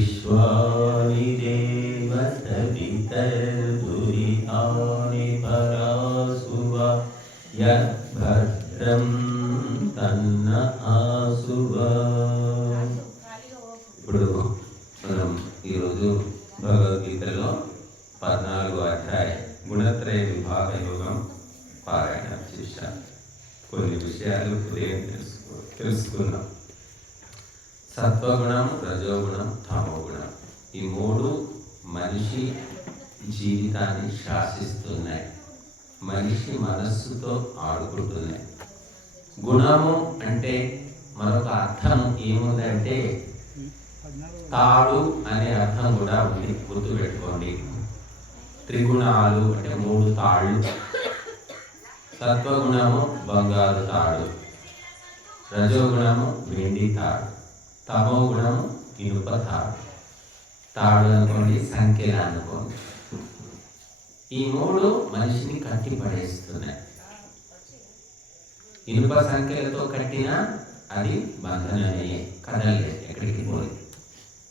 विश्वानि देव सवितर्दुरितानि परासुव यद्भद्रं तन्न आसुव. ఇప్పుడు మనం ఈరోజు భగవద్గీతలో 14వ అధ్యాయం గుణత్రయ విభాగ యోగం పారాయణం చేశాం. కొన్ని విషయాలు ఉదయం తెలుసుకున్నాం. సత్వగుణం, రజోగుణం, తమోగుణం, ఈ మూడు మనిషి జీవితాన్ని శాసిస్తున్నాయి. మనిషి మనస్సుతో ఆడుకుంటున్నాయి. గుణము అంటే మరొక అర్థం ఏముందంటే తాడు అనే అర్థం కూడా ఉంది, గుర్తుపెట్టుకోండి. త్రిగుణాలు అంటే మూడు తాళ్ళు. సత్వగుణము బంగారు తాడు, రజోగుణము వెండి తాడు, తమో గుణము ఇనుప తాడు. తాడు అనుకోండి, సంఖ్యలు అనుకోండి. ఈ మూడు మనిషిని కట్టి పడేస్తున్నాయి. ఇనుప సంఖ్యలతో కట్టినా అది బంధనమే, కదలలేదు, ఎక్కడికి పోయి.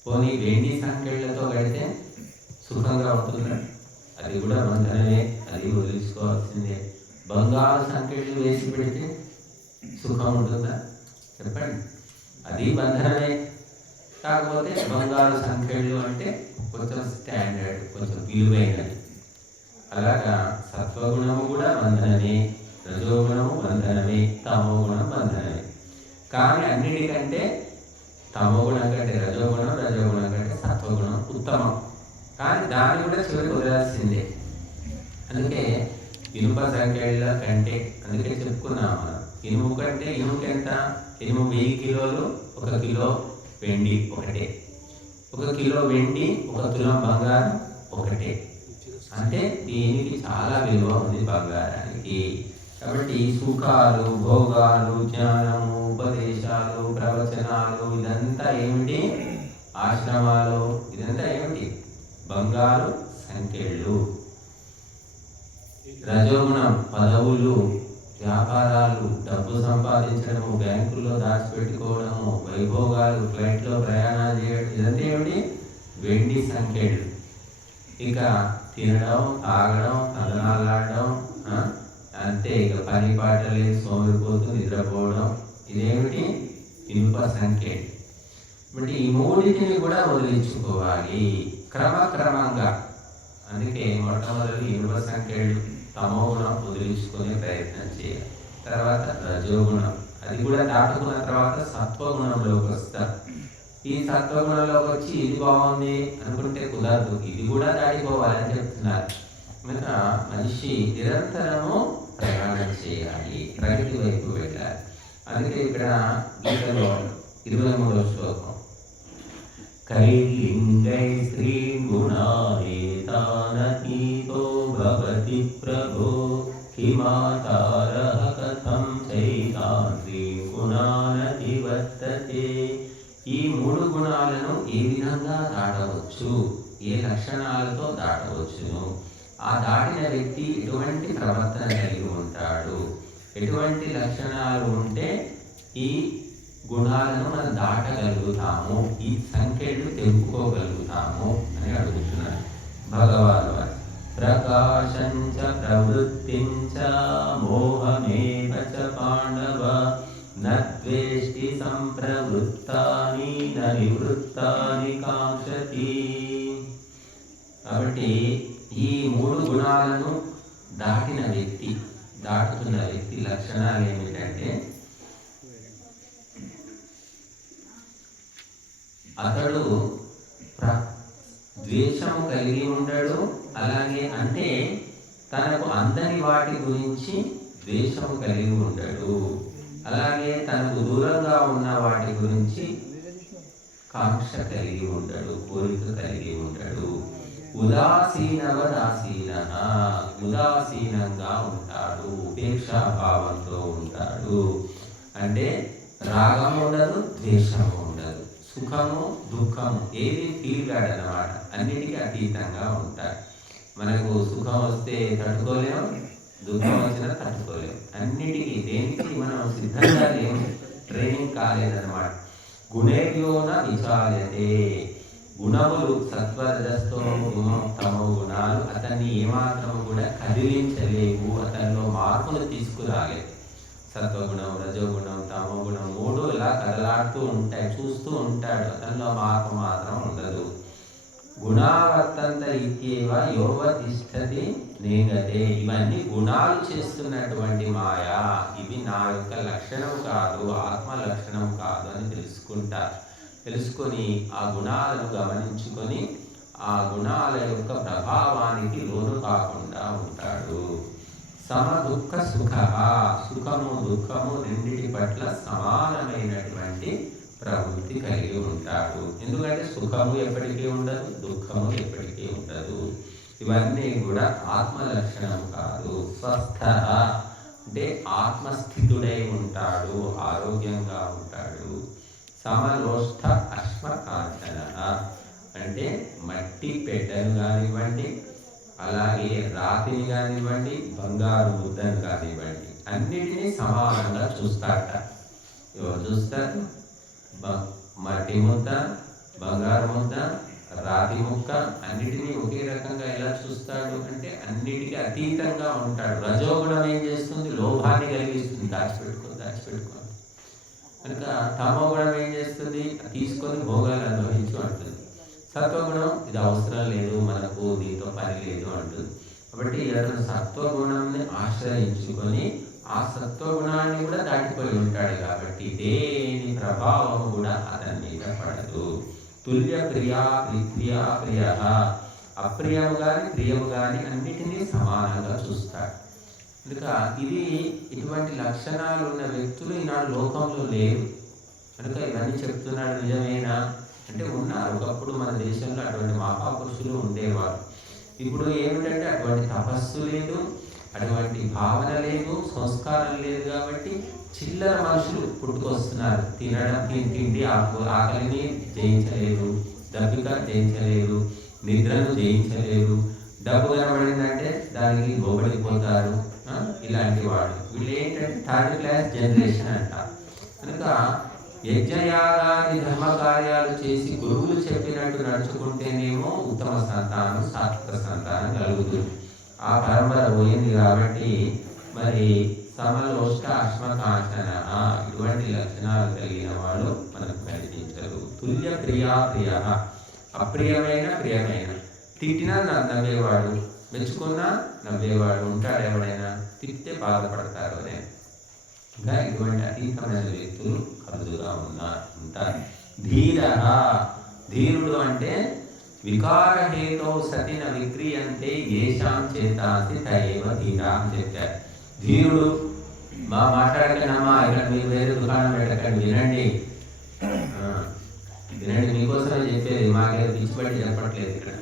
పోనీ వెండి సంఖ్యలతో కడితే సుఖంగా ఉంటుందా? అది కూడా బంధనమే, అది వదిలించుకోవాల్సిందే. బంగారు సంఖ్యలు వేసి పెడితే సుఖం ఉంటుందా? చెప్పండి. అది బంధనమే. కాకపోతే బంగారు సంఖ్యలు అంటే కొంచెం స్టాండర్డ్, కొంచెం విలువైనది. అలాగా సత్వగుణము కూడా బంధనమే, రజోగుణము బంధనమే, తమో గుణం బంధనమే. కానీ అన్నిటికంటే తమో గుణం కంటే రజోగుణం, రజోగుణం కంటే సత్వగుణం ఉత్తమం. కానీ దాన్ని కూడా చివరికి వదలాల్సిందే. అందుకే ఇనుప సంఖ్యల కంటే, అందుకే చెప్పుకున్నాం మనం, ఇనుము కంటే ఇనుముకి ఎంత? ఇనుము 1000 కిలోలు, 1 కిలో వెండి ఒకటే. 1 కిలో వెండి 1 తులం బంగారం ఒకటే. అంటే దీనికి చాలా విలువ ఉంది బంగారానికి. కాబట్టి సుఖాలు, భోగాలు, జ్ఞానము, ఉపదేశాలు, ప్రవచనాలు, ఇదంతా ఏమిటి? ఆశ్రమాలు, ఇదంతా ఏమిటి? బంగారు సంఖ్యలు. రజోగుణం పదవులు, వ్యాపారాలు, డబ్బు సంపాదించడము, బ్యాంకుల్లో దాచిపెట్టుకోవడము, వైభోగాలు, ఫ్లైట్లో ప్రయాణాలు చేయడం, ఇదంతా ఏమిటి? వెండి సంఖ్యలు. ఇక తినడం, తాగడం, కథనాలాడడం, అంతే. ఇక పని పాటలే, సోమరిపోతూ నిద్రపోవడం, ఇదేమిటి? ఇనుప సంఖ్యలు. బట్ ఈ మూడింటిని కూడా వదిలించుకోవాలి క్రమక్రమంగా. అందుకే మొట్టమొదటి ఇనుప సంఖ్యలు, తమో గుణం వదిలించుకునే ప్రయత్నం చేయాలి. తర్వాత రజోగుణం, అది కూడా దాటుకున్న తర్వాత సత్వగుణంలోకి వస్తారు. ఈ సత్వగుణంలోకి వచ్చి ఇది బాగుంది అనుకుంటే కుదరదు, ఇది కూడా దాటిపోవాలని చెప్తున్నారు. కనుక మనిషి నిరంతరము ప్రయాణం చేయాలి, ప్రగతి వైపు వెళ్ళాలి. అందుకే ఇక్కడ గీతలో 23వ శ్లోకం, కైలింగై స్త్రీ గుణానేతానీతో భవతి ప్రభో హిమాతారః కథం చైతాన్ స్త్రీ గుణానతి వర్తతే. ఈ మూడు గుణాలను ఏ విధంగా దాటవచ్చు, ఏ లక్షణాలతో దాటవచ్చును? ఆ దాటిన వ్యక్తి ఎటువంటి ప్రవర్తన కలిగి ఉంటాడు, ఎటువంటి లక్షణాలు ఉంటే ఈ గుణాలను మనం దాటగలుగుతాము, ఈ సంఖ్యలు తెలుపుకోగలుగుతాము అని అడుగుతున్నారు భగవాన్ వారు. ప్రకాశంచ ప్రవృత్తించ మోహమేవ చ పాండవ నద్వేష్టి సంప్రవృత్తాని న నివృత్తాని కాంక్షతి. కాబట్టి ఈ మూడు గుణాలను దాటిన వ్యక్తి, దాటుతున్న వ్యక్తి లక్షణాలు ఏమిటంటే, అతడు ద్వేషము కలిగి ఉండడు. అలాగే అంటే తనకు అందని వాటి గురించి ద్వేషము కలిగి ఉండడు. అలాగే తనకు దూరంగా ఉన్న వాటి గురించి కాంక్ష కలిగి ఉండడు, కోరిక కలిగి ఉండడు. ఉదాసీనవదాసీన, ఉదాసీనంగా ఉంటాడు, ఉపేక్షాభావంతో ఉంటాడు. అంటే రాగం ఉండదు, ద్వేషము ఉండదు, సుఖము దుఃఖము ఏది ఫీల్ కాడు అన్నమాట. అన్నిటికీ అతీతంగా ఉంటాడు. మనకు సుఖం వస్తే తట్టుకోలేము, దుఃఖం వచ్చినా తట్టుకోలేము. అన్నిటికీ దేనికి మనం సిద్ధంగా లేము, ట్రైనింగ్ కాలేదన్నమాట. గుణేభ్యోన విచార్యతే, గుణములు తమో గుణాలు అతన్ని ఏమాత్రం కూడా కదిలించలేవు, అతనిలో మార్పును తీసుకురాలేదు. సత్వగుణం, రజోగుణం, తమో గుణం మూడు ఇలా కదలాడుతూ ఉంటాయి, చూస్తూ ఉంటాడు, అతనిలో మార్పు మాత్రం ఉండదు. గుణావర్తంత ఇత్యేవ యోవతిష్టతి నేగతే. ఇవన్నీ గుణాలు చేస్తున్నటువంటి మాయా, ఇవి నా యొక్క లక్షణం కాదు, ఆత్మ లక్షణం కాదు అని తెలుసుకొని ఆ గుణాలను గమనించుకొని ఆ గుణాల యొక్క ప్రభావానికి లోను కాకుండా ఉంటాడు. సమ దుఃఖ సుఖ, సుఖము దుఃఖము రెండిటి పట్ల సమానమైనటువంటి ప్రవృత్తి కలిగి ఉంటాడు. ఎందుకంటే సుఖము ఎప్పటికీ ఉండదు, దుఃఖము ఎప్పటికీ ఉండదు. ఇవన్నీ కూడా ఆత్మ లక్షణం కాదు. స్వస్థ అంటే ఆత్మస్థితుడై ఉంటాడు, ఆరోగ్యంగా ఉంటాడు. సమలోష్ఠ అశ్మకాంచన అంటే మట్టి పెట్టెను కానివ్వండి, అలాగే రాతిని కానివ్వండి, బంగారు ముద్దను కానివ్వండి, అన్నిటినీ సమానంగా చూస్తారట. ఎవరు చూస్తారు? మట్టి ముద్ద, బంగారు ముద్ద, రాతి ముక్క అన్నిటినీ ఒకే రకంగా ఎలా చూస్తాడు అంటే అన్నిటికీ అతీతంగా ఉంటాడు. రజోగుణం ఏం చేస్తుంది? లోభాన్ని కలిగిస్తుంది, దాచిపెట్టుకో కనుక తమోగుణం ఏం చేస్తుంది? తీసుకొని భోగాలు అనుభవించు అంటుంది. సత్వగుణం ఇది అవసరం లేదు, మనకు దీంతో పని లేదు అంటుంది. కాబట్టి అతను సత్వగుణాన్ని ఆశ్రయించుకొని ఆ సత్వగుణాన్ని కూడా దాటిపోయి ఉంటాడు. కాబట్టి దేని ప్రభావం కూడా అతని మీద పడదు. తుల్య ప్రియా ప్రియా ప్రియ, అప్రియము కానీ ప్రియము కానీ అన్నిటినీ సమానంగా చూస్తాడు. కనుక ఇది ఇటువంటి లక్షణాలు ఉన్న వ్యక్తులు ఈనాడు లోకంలో లేరు. కనుక ఇవన్నీ చెప్తున్నాడు నిజమేనా అంటే ఉన్నారు. ఒకప్పుడు మన దేశంలో అటువంటి మహాపురుషులు ఉండేవారు. ఇప్పుడు ఏమిటంటే అటువంటి తపస్సు లేదు, అటువంటి భావన లేదు, సంస్కారం లేదు. కాబట్టి చిల్లర మనుషులు పుట్టుకొస్తున్నారు. తిండి ఆకలిని జయించలేరు, దప్పిక జయించలేరు, నిద్రను జయించలేరు, డబ్బు కనబడిందంటే దానికి లోబడిపోతారు. ఇలాంటి వాడు వీళ్ళు ఏంటంటే థర్డ్ క్లాస్ జనరేషన్ అంటారు. కనుక యజ్ఞయాగాది ధర్మ కార్యాలు చేసి గురువులు చెప్పినట్టు నడుచుకుంటేనేమో ఉత్తమ సంతానం, సాత్విక సంతానం కలుగుతుంది. ఆ పరంపర పోయింది. కాబట్టి మరి సమలోష్ట అశ్మకాంచన ఇటువంటి లక్షణాలు కలిగిన వాళ్ళు మనకు కనిపించరు. తుల్య ప్రియా ప్రియ, అప్రియమైన ప్రియమైన, తిట్టినా నవ్వేవాడు, మెచ్చుకున్నా నవ్వేవాడు ఉంటాడు. ఎవడైనా తిట్టితే బాధపడతారు అనే ఇంకా ఇటువంటి అతీతమైన వ్యక్తులు కలుగుగా ఉంటారు. ధీర, ధీరుడు అంటే వికారహేతో సతిన విక్రియంతే ఏషాం చేతాసి తయేవ ధీరా అని చెప్పారు. ధీరుడు మాట్లాడకనమ్మా, ఇక్కడ మీరు వేరే దుకాణం పెట్టకండి, వినండి మీకోసమే చెప్పేది, మాకేదో పిచ్చిపట్టి చెప్పట్లేదు ఇక్కడ.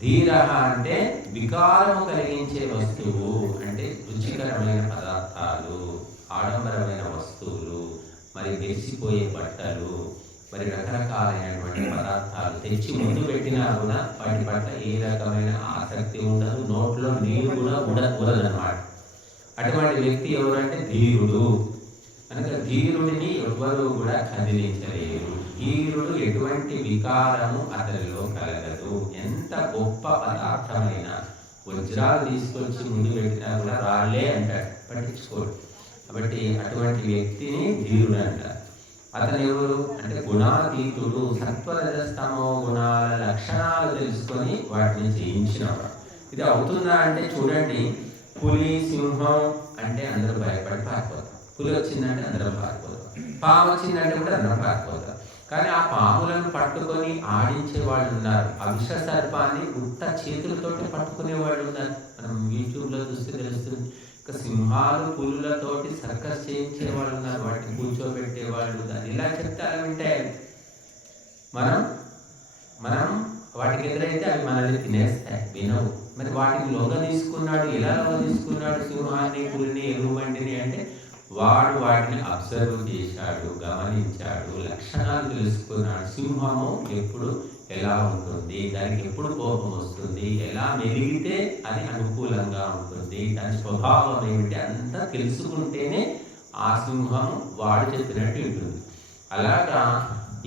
ధీర అంటే వికారము కలిగించే వస్తువు, అంటే రుచికరమైన పదార్థాలు, ఆడంబరమైన వస్తువులు, మరి మెరిసిపోయే బట్టలు, మరి రకరకాలైనటువంటి పదార్థాలు తెచ్చి ముందు పెట్టినా కూడా వాటి పట్ల ఏ రకమైన ఆసక్తి ఉండదు, నోట్లో నీరు కూడా ఉండదన్నమాట. అటువంటి వ్యక్తి ఎవరంటే ధీరుడు. కనుక ధీరుడిని ఎవ్వరూ కూడా కదిలించలేరు. ధీరుడు ఎటువంటి వికారము అతనిలో కలగదు. ఎంత గొప్ప పదార్థమైన వజ్రాలు తీసుకొచ్చి ముందు పెట్టినా కూడా రాళ్లే అంటాడు, పట్టించుకోడు. కాబట్టి అటువంటి వ్యక్తిని ధీరుడు అంటారు. అతను ఎవరు అంటే గుణాతీతుడు, సత్వరజస్తమో గుణాల లక్షణాలు తెలుసుకొని వాటిని జయించినవాడు. ఇది అవుతుందా అంటే చూడండి, పులి సింహం అంటే అందరూ భయపడి పారిపోతారు. పులి వచ్చిందంటే అందరం పారిపోతాం, పాము వచ్చిందంటే కూడా అందరం పారిపోతాం. కానీ ఆ పాములను పట్టుకొని ఆడించే వాళ్ళు ఉన్నారు. ఆ విష సర్పాన్ని ఉత్త చేతులతోటి పట్టుకునే వాళ్ళు ఉన్నారు. మనం యూట్యూబ్లో చూస్తే తెలుస్తుంది. సింహాలు పులులతోటి సర్కస్ చేయించే వాళ్ళు ఉన్నారు, వాటిని కూర్చోబెట్టే వాళ్ళు ఉన్నారు. ఇలా చెప్తే అలా వింటాయి. మనం వాటికి ఎదురైతే అవి మనల్ని తినేస్తాయి, వినవు. మరి వాటిని లోగ తీసుకున్నాడు. ఎలా లోగ తీసుకున్నాడు సింహాన్ని, పులిని, ఎలుగుబంటిని అంటే వాడు వాటిని అబ్జర్వ్ చేశాడు, గమనించాడు, లక్షణాలు తెలుసుకున్నాడు. సింహము ఎప్పుడు ఎలా ఉంటుంది, దానికి ఎప్పుడు కోపం వస్తుంది, ఎలా మెలిగితే అది అనుకూలంగా ఉంటుంది, దాని స్వభావం ఏమిటి అంతా తెలుసుకుంటేనే ఆ సింహం వాడు చెప్పినట్టు ఉంటుంది. అలాగా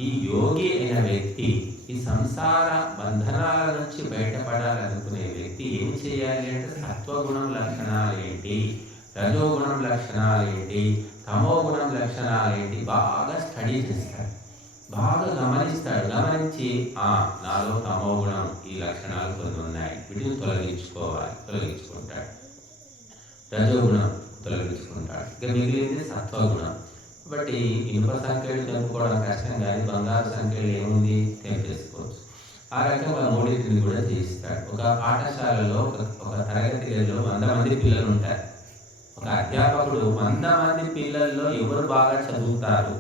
ఈ యోగి అయిన వ్యక్తి, ఈ సంసార బంధనాల నుంచి బయటపడాలనుకునే వ్యక్తి ఏం చేయాలి అంటే సత్వగుణం లక్షణాలు ఏంటి, రజోగుణం లక్షణాలు ఏంటి, తమోగుణం లక్షణాలు ఏంటి బాగా స్టడీ చేస్తాడు, బాగా గమనిస్తాడు. గమనించి నాలో తమోగుణం ఈ లక్షణాలు కొన్ని ఉన్నాయి, వీటిని తొలగించుకుంటాడు. రజోగుణం తొలగించుకుంటాడు. ఇక మిగిలింది సత్వగుణం. కాబట్టి ఇనుప సంఖ్యలు తెంపుకోవడం కష్టం, కానీ బంగారు సంఖ్యలు ఏముంది తెంపేసుకోవచ్చు. ఆ రకంగా మూడింటిని కూడా చేయిస్తాడు. ఒక పాఠశాలలో ఒక తరగతి గదిలో 100 మంది పిల్లలు ఉంటారు. ఒక అధ్యాపకుడు 100 మంది పిల్లల్లో ఎవరు బాగా చదువుతారు,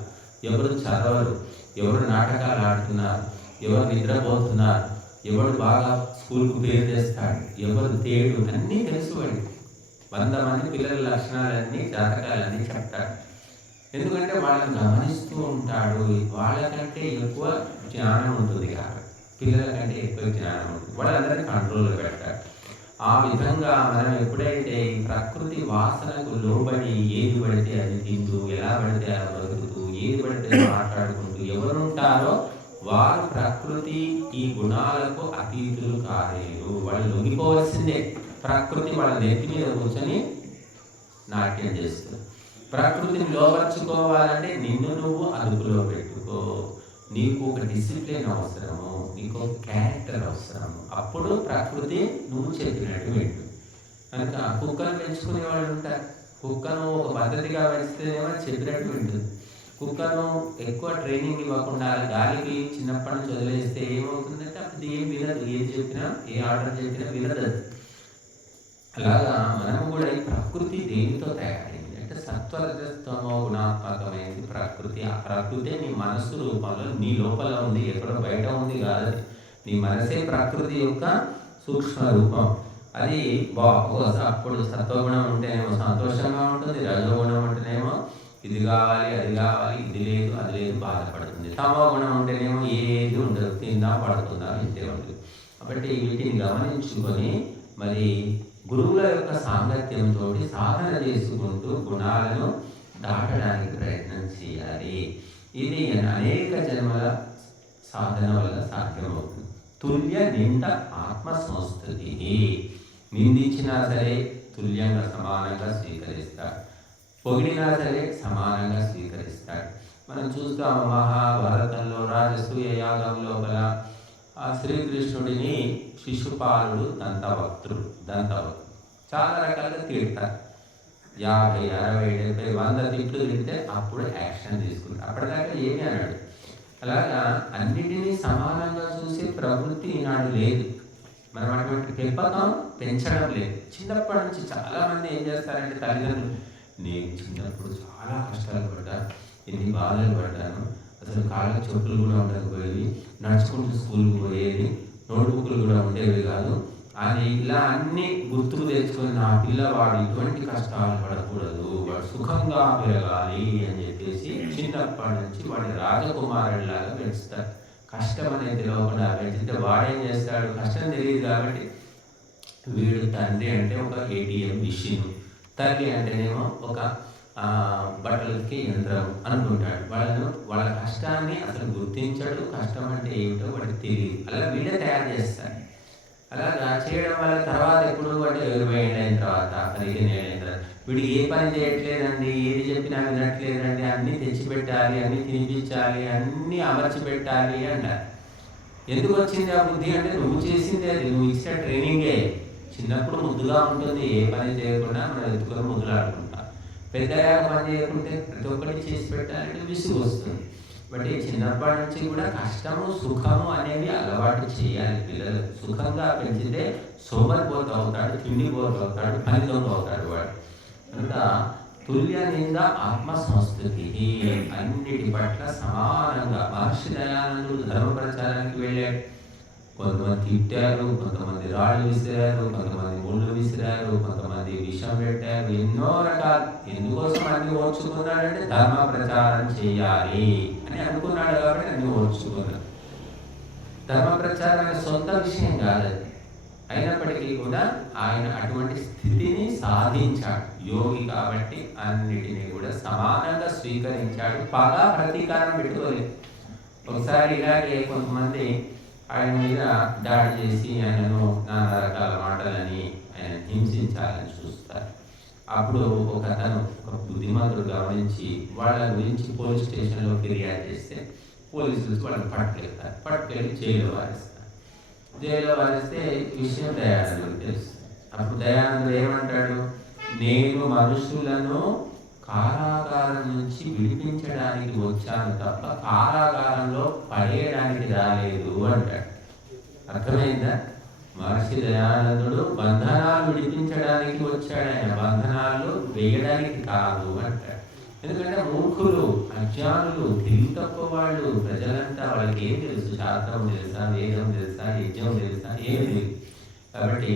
ఎవరు చదవరు, ఎవరు నాటకాలు ఆడుతున్నారు, ఎవరు నిద్రపోతున్నారు, ఎవరు బాగా స్కూల్కు పేరు చేస్తాడు, ఎవరు తేడు అన్నీ తెలుసుకోండి. 100 మంది పిల్లల లక్షణాలన్నీ, జాతకాలన్నీ చెప్తాడు. ఎందుకంటే వాళ్ళని గమనిస్తూ ఉంటాడు. వాళ్ళకంటే ఎక్కువ జ్ఞానం ఉంటుంది కాబట్టి, పిల్లల కంటే ఎక్కువ జ్ఞానం ఉంటుంది. వాళ్ళందరినీ కంట్రోల్లో పెడతాడు. ఆ విధంగా మనం ఎప్పుడైతే ఈ ప్రకృతి వాసనకు లోబడి ఏది పడితే అది తింటూ, ఎలా పడితే అలా బతుకుతూ, ఏది పడితే మాట్లాడుకుంటూ ఎవరుంటారో వారు ప్రకృతి ఈ గుణాలకు అతీతులు కాలేరు. వాళ్ళు లొంగిపోవలసిందే. ప్రకృతి వాళ్ళ నెత్తి మీద కూర్చొని నాట్యం చేస్తుంది. ప్రకృతిని లోపరుచుకోవాలంటే నిన్ను నువ్వు అదుపులో పెట్టుకో. నీకు ఒక డిసిప్లిన్ అవసరము, నీకు ఒక క్యారెక్టర్ అవసరము. అప్పుడు ప్రకృతి నువ్వు చెప్పినట్టు వింటు. కనుక కుక్కను పెంచుకునే వాళ్ళు ఉంటారు. కుక్కను ఒక పద్ధతిగా పెంచితేనేమో చెప్పినట్టు వింటుంది. కుక్కను ఎక్కువ ట్రైనింగ్ ఇవ్వకుండా గాలికి చిన్నప్పటి నుంచి వదిలేస్తే ఏమవుతుందంటే అప్పుడు ఏం వినదు. ఏం చెప్పినా, ఏ ఆర్డర్ చెప్పినా వినదు. అలాగా మనం కూడా ఈ ప్రకృతి దేనితో తయారైంది అంటే సత్వరజస్తమో గుణాత్మకమైనది ప్రకృతి. ఆ ప్రకృతి నీ మనస్సు రూపంలో నీ లోపల ఉంది, ఎక్కడో బయట ఉంది కాదు. నీ మనసే ప్రకృతి యొక్క సూక్ష్మ రూపం. అది అప్పుడు సత్వగుణం ఉంటేనేమో సంతోషంగా ఉంటుంది, రజోగుణం ఉంటేనేమో ఇది కావాలి, అది కావాలి, ఇది లేదు, అది లేదు, బాధపడుతుంది. తమో గుణం ఉంటేనేమో ఏది ఉండదు, తిందా పడుతుందా ఇంతే ఉంటుంది. కాబట్టి వీటిని గమనించుకొని మరి గురువుల యొక్క సాంగత్యంతో సాధన చేసుకుంటూ గుణాలను దాటడానికి ప్రయత్నం చేయాలి. ఇది అనేక జన్మల సాధన వల్ల సాధ్యమవుతుంది. తుల్య నింద ఆత్మ సంస్థుతి. నిందించినా సరే తుల్యంగా సమానంగా స్వీకరిస్తాడు, పొగిడినా సరే సమానంగా స్వీకరిస్తాడు. మనం చూస్తాం మహాభారతంలో రాజసూయ యాగం లోపల ఆ శ్రీకృష్ణుడిని శిశుపాలుడు దంతవక్తుడు చాలా రకాలుగా తిడతారు. 50, 60, 70, 100 తిట్లు తిడితే అప్పుడు యాక్షన్ తీసుకుంటారు. అప్పటిదాకా ఏమీ అన్నాడు. అలాగా అన్నిటినీ సమానంగా చూసే ప్రవృత్తి ఈనాడు లేదు. మనం అటువంటి పెంపకం పెంచడం లేదు. చిన్నప్పటి నుంచి చాలామంది ఏం చేస్తారంటే తల్లిదండ్రులు, నేను చిన్నప్పుడు చాలా కష్టాలు పడ్డాను, ఎన్ని బాధలు పడ్డాను, అసలు కాళ్ళకి చెప్పులు కూడా ఉండకపోయేవి, నడుచుకుంటూ స్కూల్కి పోయేది, నోట్బుక్లు కూడా ఉండేవి కాదు అని ఇలా అన్ని గుర్తుకు తెచ్చుకొని నా పిల్లవాడు ఇటువంటి కష్టాలు పడకూడదు, వాడు సుఖంగా పెరగాలి అని చెప్పేసి చిన్నప్పటి నుంచి వాడి రాజకుమారుడిలాగా పెంచుతారు. కష్టం అనేది తెలియకుండా పెంచితే వాడేం చేస్తాడు, కష్టం తెలియదు కాబట్టి వీడు తండ్రి అంటే ఒక ATM మిషన్, తల్లి అంటేనేమో ఒక బట్టలకి యంత్రం అనుకుంటాడు. వాళ్ళ కష్టాన్ని అసలు గుర్తించడు. కష్టం అంటే ఏమిటో వాడికి తెలియదు. అలా వీడే తయారు చేస్తాడు. అలాగా చేయడం వల్ల తర్వాత ఎప్పుడు అంటే 20 ఏళ్ళు అయిన తర్వాత, 15 ఏళ్ళు అయిన తర్వాత వీడు ఏ పని చేయట్లేదండి, ఏది చెప్పినా వినట్లేదండి, అన్నీ తెచ్చిపెట్టాలి, అన్నీ తినిపించాలి, అన్నీ అమర్చి పెట్టాలి అంటారు. ఎందుకు వచ్చింది ఆ బుద్ధి అంటే నువ్వు చేసింది అది, నువ్వు ఇచ్చిన ట్రైనింగే. చిన్నప్పుడు ముద్దుగా ఉంటుంది, ఏ పని చేయకుండా మనం ఎత్తుకొని ముద్దులాడుకుంటాం. పెద్దగా పని చేయకుంటే ప్రతి ఒక్కటి చేసి పెట్టాలంటే విసుగు వస్తుంది. బట్ చిన్నప్పటి నుంచి కూడా కష్టము సుఖము అనేవి అలవాటు చేయాలి పిల్లలు. సుఖంగా పెంచితే సోమరిపోతూ అవుతాడు, తిండిపోతూ అవుతాడు, ఫలితం అవుతాడు వాడు. కనుక తుల్య నింద ఆత్మ సంస్కృతి, అన్నిటి పట్ల సమానంగా. మహర్షి దయానందుడు ధర్మ ప్రచారానికి వెళ్ళాడు. కొంతమంది తిట్టారు, కొంతమంది రాళ్ళు విసిరారు, కొంతమంది ముళ్ళు విసిరారు, కొంతమంది విషం పెట్టారు, ఎన్నో రకాలు. ఎందుకోసం అన్ని ఓర్చుకున్నాడంటే ధర్మ ప్రచారం చేయాలి అని అనుకున్నాడు కాబట్టి అన్ని ఓర్చుకున్నాడు. ధర్మ ప్రచారం సొంత విషయం కాదు. అయినప్పటికీ కూడా ఆయన అటువంటి స్థితిని సాధించాడు. యోగి కాబట్టి అన్నిటినీ కూడా సమానంగా స్వీకరించాడు. బాగా ప్రతీకారం పెట్టుకోలేదు. ఒకసారి ఇలాగే కొంతమంది ఆయన మీద దాడి చేసి ఆయనను నానా రకాల మాటలని ఆయన హింసించాలని చూస్తారు. అప్పుడు ఒక బుద్ధిమంతుడు గమనించి వాళ్ళ గురించి పోలీస్ స్టేషన్లో ఫిర్యాదు చేస్తే పోలీసులు వాళ్ళని పట్టుకెళ్ళి జైల్లో వారిస్తారు. జైల్లో వారిస్తే విషయం దయానందుడు తెలుస్తుంది. అప్పుడు దయానందుడు ఏమంటాడు, నేను మనుషులను కారాగారం నుంచి విడిపించడానికి వచ్చాను తప్ప కారాగారంలో పడేయడానికి రాలేదు అంటాడు. అర్థమైందా? మహర్షి దయానందుడు బంధనాలు విడిపించడానికి వచ్చాడు, ఆయన బంధనాలు వేయడానికి కాదు అంటాడు. ఎందుకంటే మూర్ఖులు, అజ్ఞానులు, తెలివి తక్కువ వాళ్ళు, ప్రజలంతా వాళ్ళకి ఏం తెలుసు? శాస్త్రం తెలుసా, వేదం తెలుసా, యజ్ఞం తెలుసా? ఏం తెలియదు. కాబట్టి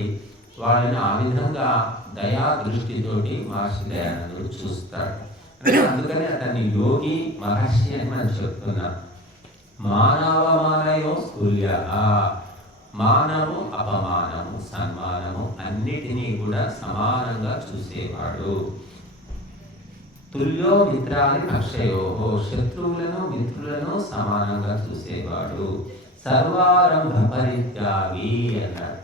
వాళ్ళని ఆ విధంగా దయా దృష్టితోటి మహర్షి దయానందుడు చూస్తాడు. అందుకని అతన్ని యోగి మహర్షి అని మనం చెప్తున్నాం. మానవమానయో స్థూల్య, మానము అపమానము సన్మానము అన్నిటినీ కూడా సమానంగా చూసేవాడు. తుల్యో మిత్రాన్ని అక్షయో, శత్రువులను మిత్రులను సమానంగా చూసేవాడు. సర్వారంభ పరిత్యాగి అన్నాడు.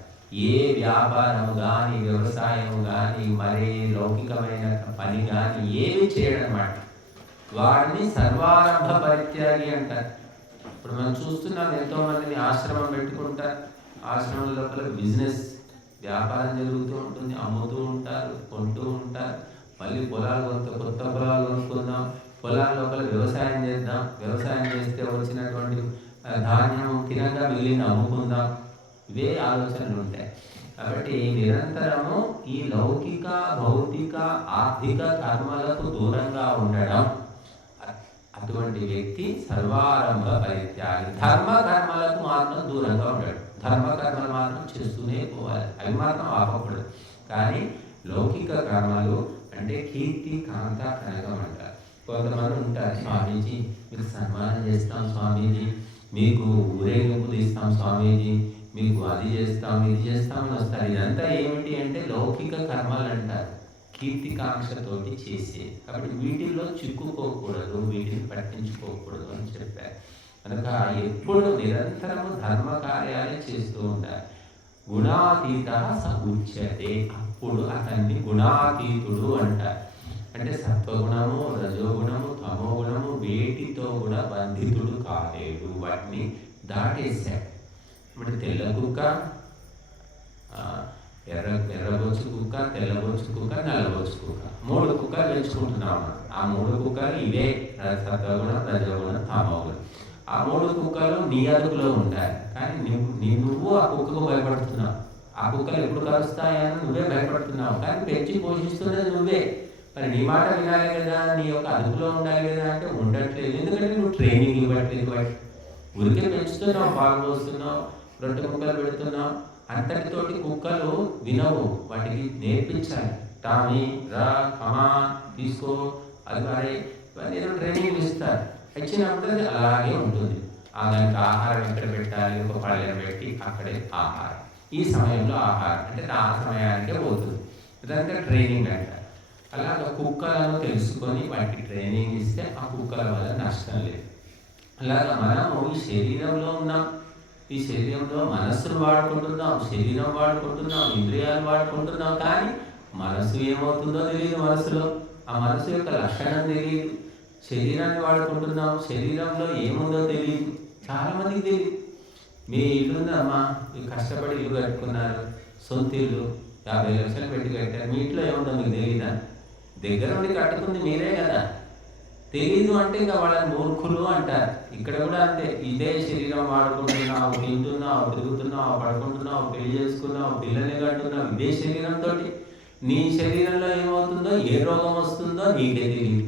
ఏ వ్యాపారము కానీ, వ్యవసాయం కానీ, మరే లౌకికమైన పని కానీ ఏమి చేయడన్నమాట, వాడిని సర్వారంభ పరిత్యాగి అంటారు. ఇప్పుడు మనం చూస్తున్నాం, ఎంతో మందిని ఆశ్రమం పెట్టుకుంటారు. ఆశ్రమం లోపల బిజినెస్, వ్యాపారం జరుగుతూ ఉంటుంది, అమ్ముతూ ఉంటారు, కొంటూ ఉంటారు. మళ్ళీ కొత్త పొలాలు కొనుక్కుందాం, పొలాల లోపల వ్యవసాయం చేద్దాం, వ్యవసాయం చేస్తే వచ్చినటువంటి ధాన్యం తినగా మిగిలిన అమ్ముకుందాం. ఇవే ఆలోచనలు ఉంటాయి. కాబట్టి నిరంతరము ఈ లౌకిక, భౌతిక, ఆర్థిక కర్మలకు దూరంగా ఉండడం, అటువంటి వ్యక్తి సర్వారంభ పరిత్యాగి. ధర్మ కర్మలకు మాత్రం దూరంగా ఉండడు. ధర్మ కర్మలు మాత్రం చేస్తూనే పోవాలి, అవి మాత్రం ఆపకూడదు. కానీ లౌకిక కర్మలు అంటే కీర్తి, కాంత, కనకం అంటారు. కొంతమంది ఉంటారు, స్వామీజీ మీకు సన్మానం చేస్తాం, స్వామీజీ మీకు ఊరేగింపు తీస్తాం, స్వామీజీ మీకు అది చేస్తాం, ఇది చేస్తామని వస్తారు. ఇదంతా ఏమిటి అంటే లౌకిక కర్మలు అంటారు, కీర్తికాంక్షతోటి చేసే. కాబట్టి వీటిల్లో చిక్కుకోకూడదు, వీటిని పట్టించుకోకూడదు అని చెప్పారు. కనుక ఎప్పుడు నిరంతరము ధర్మ కార్యాలే చేస్తూ ఉంటారు. గుణాతీత స ఉచ్యతే, అప్పుడు అతన్ని గుణాతీతుడు అంటారు. అంటే సత్వగుణము, రజోగుణము, తమోగుణము వేటితో కూడా బంధితుడు కాలేడు, వాటిని దాటేశాడు. ఇప్పుడు తెల్ల కుక్క, ఎర్రబొచ్చు కుక్క, తెల్లబొచ్చు కుక్క, నల్లబొచ్చు కుక్క, 3 కుక్కలు పెంచుకుంటున్నాము. ఆ 3 కుక్కలు ఇవే సత్వగుణం, రజోగుణం, తమోగుణం. ఆ 3 కుక్కలు నీ అదుపులో ఉంటాయి. కానీ నువ్వు ఆ కుక్కకు భయపడుతున్నావు. ఆ కుక్కలు ఎప్పుడు కలుస్తాయని నువ్వే భయపడుతున్నావు. కానీ పెంచి పోషిస్తున్నది నువ్వే. మరి నీ మాట వినాలి కదా, నీ యొక్క అదుపులో ఉండాలి కదా అంటే ఉండట్లేదు. ఎందుకంటే నువ్వు ట్రైనింగ్ ఇవ్వట్లేదు. వాటి ఉరికి పెంచుతున్నావు, పాలు పోస్తున్నావు, రొట్టె ముక్కలు పెడుతున్నావు. అంతటితోటి కుక్కలు వినవు, వాటికి నేర్పించాలి. టామీ రా, కమా తీసుకో, అది వాడే ఇవన్నీ ట్రైనింగ్ ఇస్తారు. ఇచ్చినప్పుడు అది అలాగే ఉంటుంది. దానికి ఆహారం ఎక్కడ పెట్టాలి, ఒక పళ్ళెం పెట్టి అక్కడే ఆహారం, ఈ సమయంలో ఆహారం అంటే ఆ సమయానికే పోతుంది. ఇదంతా ట్రైనింగ్ అంటారు. అలాగ కుక్కలను తెలుసుకొని వాటికి ట్రైనింగ్ ఇస్తే ఆ కుక్కల వల్ల నష్టం లేదు. అలాగా మనము ఈ శరీరంలో ఉన్నాం, ఈ శరీరంలో మనస్సును వాడుకుంటున్నాం, శరీరం వాడుకుంటున్నాం, ఇంద్రియాలు వాడుకుంటున్నాం. కానీ మనసు ఏమవుతుందో తెలియదు. మనసులో ఆ మనసు యొక్క లక్షణం తెలియదు. శరీరాన్ని వాడుకుంటున్నాం, శరీరంలో ఏముందో తెలియదు. చాలామందికి తెలియదు. మీ ఇల్లు ఉందమ్మా, మీరు కష్టపడి ఇల్లు కట్టుకున్నారు, సొంత ఇల్లు 50 లక్షలు పెట్టి కట్టారు. మీ ఇంట్లో ఏముందో మీకు తెలియదా? దగ్గర నుండి కట్టుకుంది మీరే కదా. తెలీదు అంటే ఇంకా వాళ్ళని మూర్ఖులు అంటారు. ఇక్కడ కూడా అంతే. ఇదే శరీరం వాడుకుంటున్నావు, తింటున్నావు, తిరుగుతున్నావు, పడుకుంటున్నావు, పెళ్లి చేసుకున్నావు, పిల్లల్ని కట్టున్నావు, ఇదే శరీరంతో నీ శరీరంలో ఏమవుతుందో, ఏ రోగం వస్తుందో నీకే తెలియదు.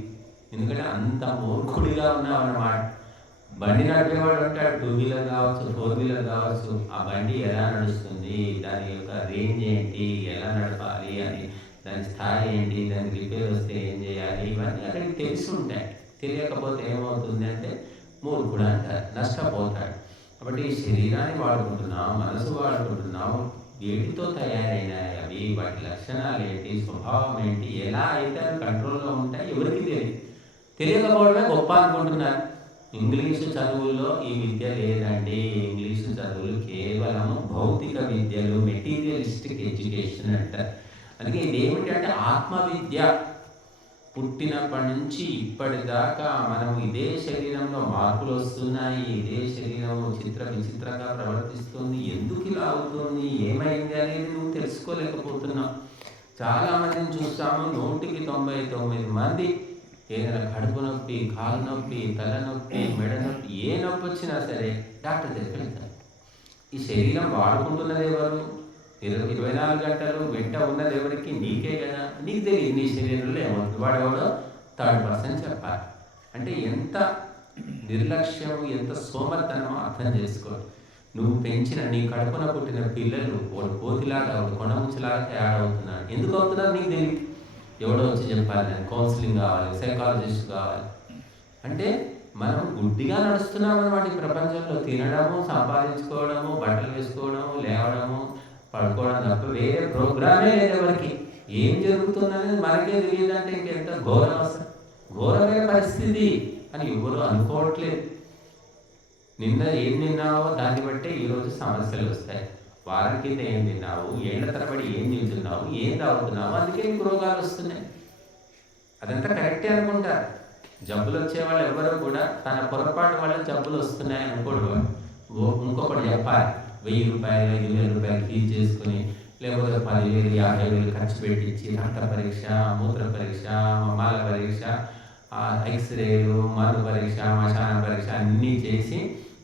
ఎందుకంటే అంత మూర్ఖుడిగా ఉన్నావు అన్నమాట. బండి నడిపేవాడు అంటాడు, 2 వీలర్ కావచ్చు, 4 వీలర్ కావచ్చు, ఆ బండి ఎలా నడుస్తుంది, దాని యొక్క రేంజ్ ఏంటి, ఎలా నడపాలి అని, దాని స్థాయి ఏంటి, దానికి రిపేర్ వస్తే ఏం చేయాలి, ఇవన్నీ అక్కడికి తెలిసి ఉంటాయి. తెలియకపోతే ఏమవుతుంది అంటే మూర్ఖుడు అంటారు, నష్టపోతాడు. కాబట్టి ఈ శరీరాన్ని వాడుకుంటున్నాం, మనసు వాడుకుంటున్నాం, వేటితో తయారైనాయి అవి, వాటి లక్షణాలు ఏంటి, స్వభావం ఏంటి, ఎలా అయితే అవి కంట్రోల్లో ఉంటాయి ఎవరికి తెలియదు. తెలియకపోవడమే గొప్ప అనుకుంటున్నారు. ఇంగ్లీషు చదువుల్లో ఈ విద్య లేదండి. ఇంగ్లీషు చదువులు కేవలం భౌతిక విద్యలు, మెటీరియలిస్టిక్ ఎడ్యుకేషన్ అంటారు. అందుకే ఇదేమిటంటే ఆత్మవిద్య. పుట్టినప్పటి నుంచి ఇప్పటిదాకా మనం ఇదే శరీరంలో మార్పులు వస్తున్నాయి, ఇదే శరీరం విచిత్రంగా ప్రవర్తిస్తుంది. ఎందుకు ఇలా అవుతుంది, ఏమైంది అనేది నువ్వు తెలుసుకోలేకపోతున్నావు. చాలామందిని చూస్తాము, 199 మంది ఏదైనా కడుపు నొప్పి, కాలు నొప్పి, తలనొప్పి, మెడ నొప్పి, ఏ నొప్పి వచ్చినా సరే డాక్టర్ దగ్గరికి వెళ్తారు. ఈ శరీరం వాడుకుంటున్నది ఎవరు? 24 గంటలు వెంట ఉన్నది ఎవరికి? నీకే కదా. నీకు తెలియదు నీ శరీరంలో ఏమవుతుంది. వాడెవడో 3rd చెప్పాలి. అంటే ఎంత నిర్లక్ష్యం, ఎంత సోమర్తనమో అర్థం చేసుకో. నువ్వు పెంచిన నీ కడుపున పుట్టిన పిల్లలు వాడు కోతిలాగా, వాడు కొండముచ్చిలాగా తయారవుతున్నాడు. ఎందుకు అవుతున్నారు నీకు తెలియదు. ఎవడో వచ్చి చెప్పాలి, నేను కౌన్సిలింగ్ కావాలి, సైకాలజిస్ట్ కావాలి. అంటే మనం గుడ్డిగా నడుస్తున్నాం అన్నమాట ఈ ప్రపంచంలో. తినడము, సంపాదించుకోవడము, బట్టలు వేసుకోవడము, లేవడము, పడుకోవడం తప్ప వేరే ప్రోగ్రామే లేదు ఎవరికి. ఏం జరుగుతుందనేది మనకే తెలియదంటే ఇంకెంత ఘోరమైన పరిస్థితి అని ఎవరు అనుకోవట్లేదు. నిన్న ఏం తిన్నావో దాన్ని బట్టే ఈరోజు సమస్యలు వస్తాయి. వారం కింద ఏం తిన్నావు, ఏళ్ల తరబడి ఏం తింటున్నావు, ఏం తాగుతున్నావు, అందుకే నీకు రోగాలు వస్తున్నాయి. అదంతా కరెక్టే అనుకుంటారు. జబ్బులు వచ్చేవాళ్ళు ఎవరు కూడా తన పొరపాటు వల్ల జబ్బులు వస్తున్నాయి అనుకోడు. ఇంకొకటి చెప్పాలి, 1000 రూపాయలు 5,000 రూపాయలు ఫీజు చేసుకుని, లేకపోతే 10,000 50,000 ఖర్చు పెట్టించి రక్త పరీక్ష, మూత్ర పరీక్ష, మల పరీక్ష, ఎక్స్రేలు, మరు పరీక్ష, మశాన పరీక్ష అన్నీ చేసి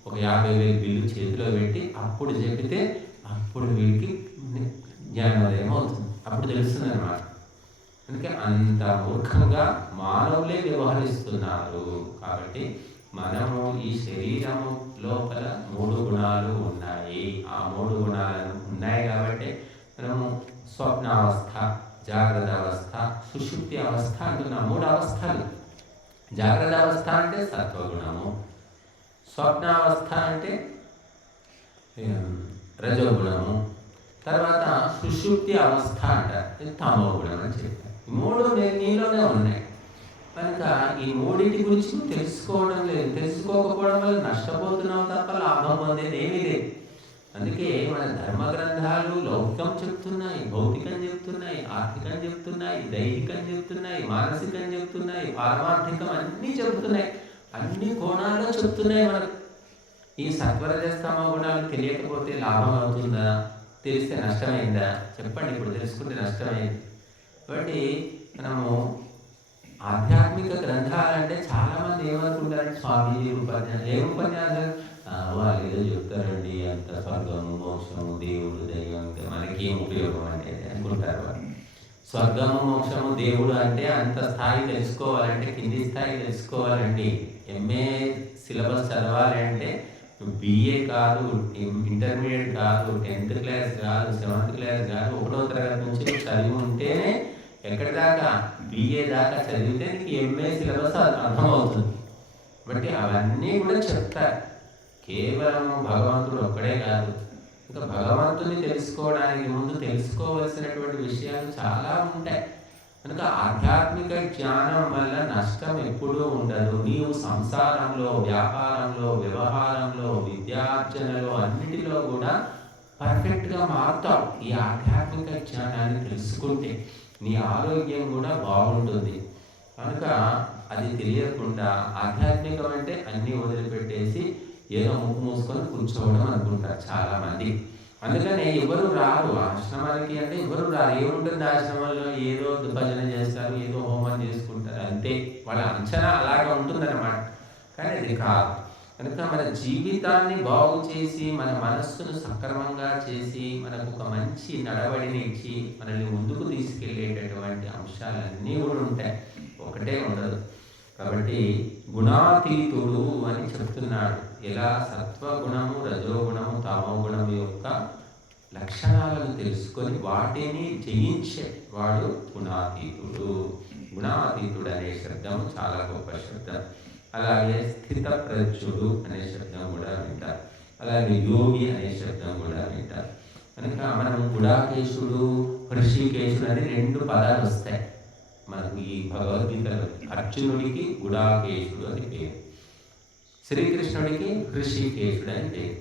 ఒక 50,000 బిల్లు చేతిలో పెట్టి అప్పుడు చెబితే అప్పుడు వీడికి జ్ఞానోదయం అవుతుంది. అప్పుడు తెలుస్తుంది అన్నమాట. అందుకే అంత మూర్ఖంగా మానవులే వ్యవహరిస్తున్నారు. కాబట్టి మనము ఈ శరీరము లోపల 3 గుణాలు ఉన్నాయి. ఆ 3 గుణాలు ఉన్నాయి కాబట్టి మనము స్వప్నావస్థ, జాగ్రత్త అవస్థ, సుషుప్తి అవస్థ అంటున్నాం. 3 అవస్థలు. జాగ్రత్త అవస్థ అంటే సత్వగుణము, స్వప్నావస్థ అంటే రజోగుణము, తర్వాత సుషుప్తి అవస్థ అంటారు తమో గుణం అని చెప్పారు. 3 నీలోనే ఉన్నాయి. కనుక ఈ 3 గురించి తెలుసుకోవడం లేదు. తెలుసుకోకపోవడం వల్ల నష్టపోతున్నాం తప్ప లాభం పొందేది ఏమీ లేదు. అందుకే మన ధర్మ గ్రంథాలు లౌకికం చెప్తున్నాయి, భౌతికం చెప్తున్నాయి, ఆర్థికం చెప్తున్నాయి, దైహికం చెప్తున్నాయి, మానసికం చెప్తున్నాయి, పారమార్థికం అన్నీ చెప్తున్నాయి. అన్ని కోణాల్లో చెప్తున్నాయి మనకు. ఈ సత్వరజస్తమ గుణాలు తెలియకపోతే లాభం అవుతుందా? తెలిస్తే నష్టమైందా? చెప్పండి. ఇప్పుడు తెలుసుకుంటే నష్టమైంది. కాబట్టి మనము ఆధ్యాత్మిక గ్రంథాలంటే చాలామంది ఏమనుకుంటారంటే స్వామీజీ ఉపన్యాసం, ఏం ఉపన్యాసాలు వాళ్ళు ఏదో చెప్తారండి, అంత స్వర్గము, మోక్షము, దేవుడు, దైవం, మనకేం ఉపయోగం అంటే అనుకుంటారు వాళ్ళు. స్వర్గము, మోక్షము, దేవుడు అంటే అంత స్థాయి తెలుసుకోవాలంటే కింది స్థాయి తెలుసుకోవాలండి. MA సిలబస్ చదవాలంటే BA కాదు, ఇంటర్మీడియట్ కాదు, 10th క్లాస్ కాదు, 7th క్లాస్ కాదు, 1వ తరగతి నుంచి చదివి ఉంటేనే ఎక్కడి దాకా BA దాకా చదివితే నీకు MA సిలబస్ అర్థమవుతుంది. బట్టి అవన్నీ కూడా చెప్తారు. కేవలం భగవంతుడు ఒక్కడే కాదు, ఇంకా భగవంతుని తెలుసుకోవడానికి ముందు తెలుసుకోవలసినటువంటి విషయాలు చాలా ఉంటాయి. కనుక ఆధ్యాత్మిక జ్ఞానం వల్ల నష్టం ఎప్పుడూ ఉండదు. నీవు సంసారంలో, వ్యాపారంలో, వ్యవహారంలో, విద్యార్జనలో అన్నిటిలో కూడా పర్ఫెక్ట్గా మారుతావు. ఈ ఆధ్యాత్మిక జ్ఞానాన్ని తెలుసుకుంటే నీ ఆరోగ్యం కూడా బాగుంటుంది. కనుక అది తెలియకుండా ఆధ్యాత్మికం అంటే అన్నీ వదిలిపెట్టేసి ఏదో ముక్కు మూసుకొని కూర్చోవడం అనుకుంటారు చాలామంది. అందుకని ఎవరు రారు ఆశ్రమానికి. అంటే ఎవరు రారు. ఏముంటుంది ఆశ్రమంలో? ఏదో భజన చేస్తారు, ఏదో హోమం చేసుకుంటారు, అంతే. వాళ్ళ అంచనా అలాగే ఉంటుందన్నమాట. కానీ అది కాదు. కనుక మన జీవితాన్ని బాగు చేసి, మన మనస్సును సక్రమంగా చేసి, మనకు ఒక మంచి నడవడిని ఇచ్చి మనల్ని ముందుకు తీసుకెళ్ళేటటువంటి అంశాలన్నీ కూడా ఉంటాయి, ఒకటే ఉండదు. కాబట్టి గుణాతీతుడు అని చెప్తున్నాడు. ఎలా సత్వగుణము, రజోగుణము, తమోగుణము యొక్క లక్షణాలను తెలుసుకొని వాటిని జయించే వాడు గుణాతీతుడు. గుణాతీతుడు అనే శబ్దం చాలా గొప్ప శబ్దం. అలాగే స్థితప్రజ్ఞుడు అనే శబ్దం కూడా వింటారు. అలాగే యోగి అనే శబ్దం కూడా వింటారు. కనుక మనం గుడాకేశుడు, హృషికేశుడు అని 2 పదాలు వస్తాయి మనకు ఈ భగవద్గీతలో. అర్జునుడికి గుడాకేశుడు అని పేరు, శ్రీకృష్ణుడికి హృషికేశుడు అని పేరు.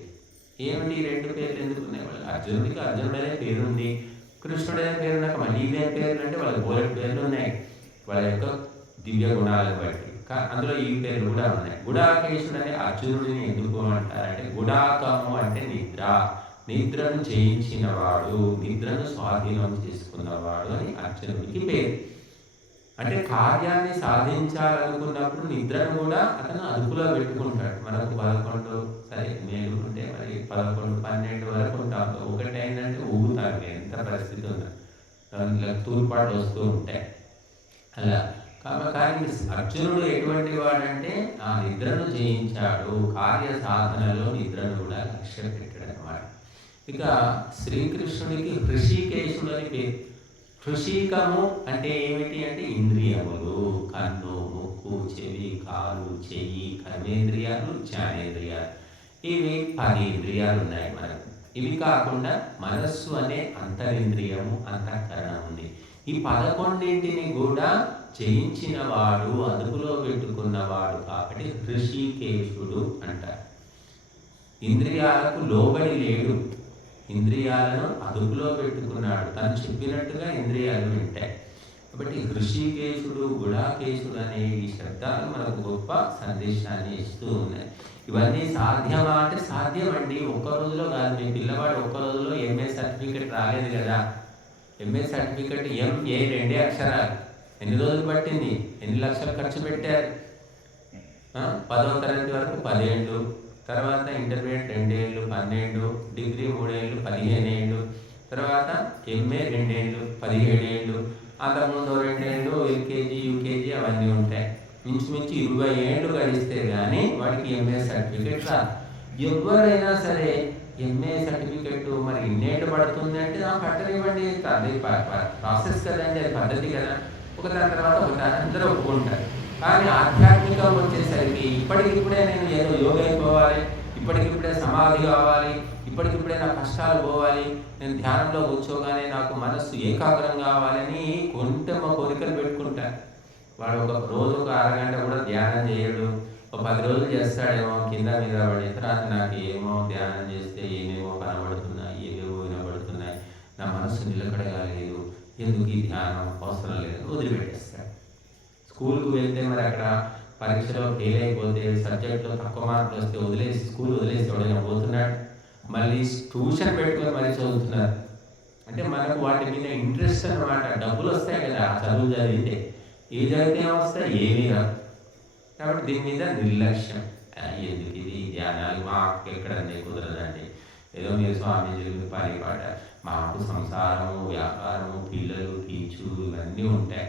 ఏమిటి 2 పేర్లు ఎందుకున్నాయి? వాళ్ళు అర్జునుడికి అర్జునుడనే పేరుంది, కృష్ణుడనే పేరున్నాక మళ్ళీ ఇవే పేర్లు అంటే వాళ్ళకి బోలెడు పేర్లు ఉన్నాయి వాళ్ళ యొక్క దివ్య గుణాలను బట్టి. అందులో ఈ పేర్లు కూడా ఉన్నాయి. గుడాకేశుడు అనే అర్జునుడిని ఎందుకు అంటారంటే, గుడాకము అంటే నిద్ర, నిద్రను జయించినవాడు, నిద్రను స్వాధీనం చేసుకున్నవాడు అని అర్జునుడికి పేరు. అంటే కార్యాన్ని సాధించాలనుకున్నప్పుడు నిద్రను కూడా అతను అదుపులో పెట్టుకుంటాడు. మనకు 11 సరే మేలుకుంటే మరి 11, 12 వరకు ఉంటాం. ఒకటి ఏంటంటే ఊగుతాడు, ఎంత పరిస్థితి ఉందా, ఇలా తూర్పాటు వస్తూ ఉంటాయి అలా. కానీ అర్జునుడు ఎటువంటి వాడంటే ఆ నిద్రను జయించాడు, కార్య సాధనలో నిద్రను కూడా లక్ష్య పెట్టాడు అన్నమాట. ఇక శ్రీకృష్ణుడికి హృషికేశుడు అని పేరు. హృషికము అంటే ఏమిటి అంటే ఇంద్రియములు, కన్ను, ముక్కు, చెవి, కాలు, చెయ్యి, కర్మేంద్రియాలు, జ్ఞానేంద్రియాలు, ఇవి 10 ఇంద్రియాలు ఉన్నాయి మనకు. ఇవి కాకుండా మనస్సు అనే అంతరింద్రియము, అంతఃకరణం ఉంది. ఈ 11ంటిని కూడా జయించిన వాడు, అదుపులో పెట్టుకున్నవాడు కాబట్టి హృషికేశుడు అంటారు. ఇంద్రియాలకు లోబడి లేడు, ఇంద్రియాలను అదుపులో పెట్టుకున్నాడు, తను చెప్పినట్టుగా ఇంద్రియాలు వింటాయి. కాబట్టి హృషికేశుడు, గుడాకేశుడు అనే ఈ శబ్దాలు మనకు గొప్ప సందేశాన్ని ఇస్తూ ఉన్నాయి. ఇవన్నీ సాధ్యమా అంటే సాధ్యమండి. ఒక్క రోజులో కాదు. మీ పిల్లవాడు ఒక్క రోజులో ఎంఏ సర్టిఫికెట్ రాలేదు కదా. ఎంఏ సర్టిఫికెట్ MA 2 అక్షరాలు. ఎన్ని రోజులు పట్టింది, ఎన్ని లక్షలు ఖర్చు పెట్టారు? 10వ తరగతి వరకు 10 ఏళ్ళు, తర్వాత ఇంటర్మీడియట్ 2 ఏళ్ళు, 12, డిగ్రీ 3 ఏళ్ళు, 15 ఏళ్ళు, తర్వాత MA 2 ఏళ్ళు, 17 ఏళ్ళు, అంతకుముందు 2 ఏళ్ళు LKG, UKG అవన్నీ ఉంటాయి. ఇంచుమించు 20 ఏళ్ళు గడిస్తే కానీ వాడికి MA సర్టిఫికెట్ రాదు. ఎవరైనా సరే MA సర్టిఫికెట్ మరి ఇన్నేళ్ళు పడుతుంది అంటే పట్టనివ్వండి, అది ప్రాసెస్ కదండి, అది పద్ధతి కదా. ఒకదాని తర్వాత ఒకదాని అందరూ ఒప్పుకుంటారు. కానీ ఆధ్యాత్మికం వచ్చేసరికి ఇప్పటికిప్పుడే నేను ఏదో యోగా అయిపోవాలి, ఇప్పటికిప్పుడే సమాధి కావాలి, ఇప్పటికిప్పుడే నా కష్టాలు పోవాలి, నేను ధ్యానంలో కూర్చోగానే నాకు మనస్సు ఏకాగ్రం కావాలని కొంచెం కోరికలు పెట్టుకుంటారు. వాడు ఒక రోజు ఒక అరగంట కూడా ధ్యానం చేయడు, ఒక 10 రోజులు చేస్తాడేమో, కింద మీద పడి తర్వాత నాకు ఏమో ధ్యానం చేస్తే ఏమేమో కనబడుతున్నాయి, ఏమేమో వినబడుతున్నాయి, నా మనస్సు నిలకడగలేదు, ఎందుకు ఈ ధ్యానం అవసరం లేదు, వదిలిపెట్టేస్తాడు. స్కూల్కి వెళ్తే మరి అక్కడ పరీక్షలో ఫెయిల్ అయిపోతే, సబ్జెక్ట్లో తక్కువ మార్కులు వస్తే వదిలేసి స్కూల్ వదిలేసి ఎవడైనా పోతున్నాడు. మళ్ళీ ట్యూషన్ పెట్టుకొని మరీ చదువుతున్నారు. అంటే మనకు వాటి మీద ఇంట్రెస్ట్ అన్నమాట. డబ్బులు వస్తాయి కదా చదువు చదివితే, ఏ చదివితే ఏమొస్తాయి, ఏమీ రాదు. కాబట్టి దీని మీద నిర్లక్ష్యం. ఎందుకు ఇది ధ్యానాలు మాకు ఎక్కడనే కుదరదండి, ఏదో మీరు స్వామీజీలు పరిపాట, మాకు సంసారము, వ్యాపారము, పిల్లలు, టీచు ఇవన్నీ ఉంటాయి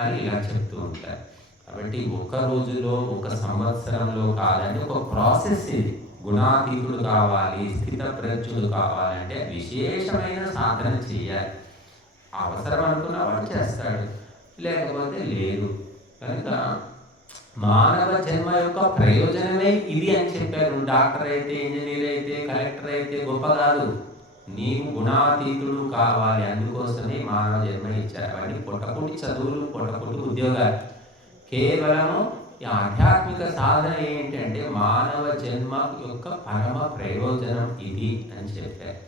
అని ఇలా చెప్తూ ఉంటారు. కాబట్టి ఒక్క రోజులో, ఒక సంవత్సరంలో కాదండి, ఒక ప్రాసెస్ ఇది. గుణాతీతుడు కావాలి, స్థితప్రజ్ఞుడు కావాలంటే విశేషమైన సాధన చేయాలి. అవసరం అనుకున్న వాడు చేస్తాడు, లేకపోతే లేదు. కనుక మానవ జన్మ యొక్క ప్రయోజనమే ఇది అని చెప్పారు. డాక్టర్ అయితే, ఇంజనీర్ అయితే, కలెక్టర్ అయితే గొప్ప కాదు, నీవు గుణాతీతుడు కావాలి. అందుకోసమే మానవ జన్మ ఇచ్చారు. అవన్నీ పొట్టపుట్టి చదువులు, పొట్టపుట్టి ఉద్యోగాలు. కేవలము ఈ ఆధ్యాత్మిక సాధన ఏంటంటే మానవ జన్మ యొక్క పరమ ప్రయోజనం ఇది అని చెప్పారు.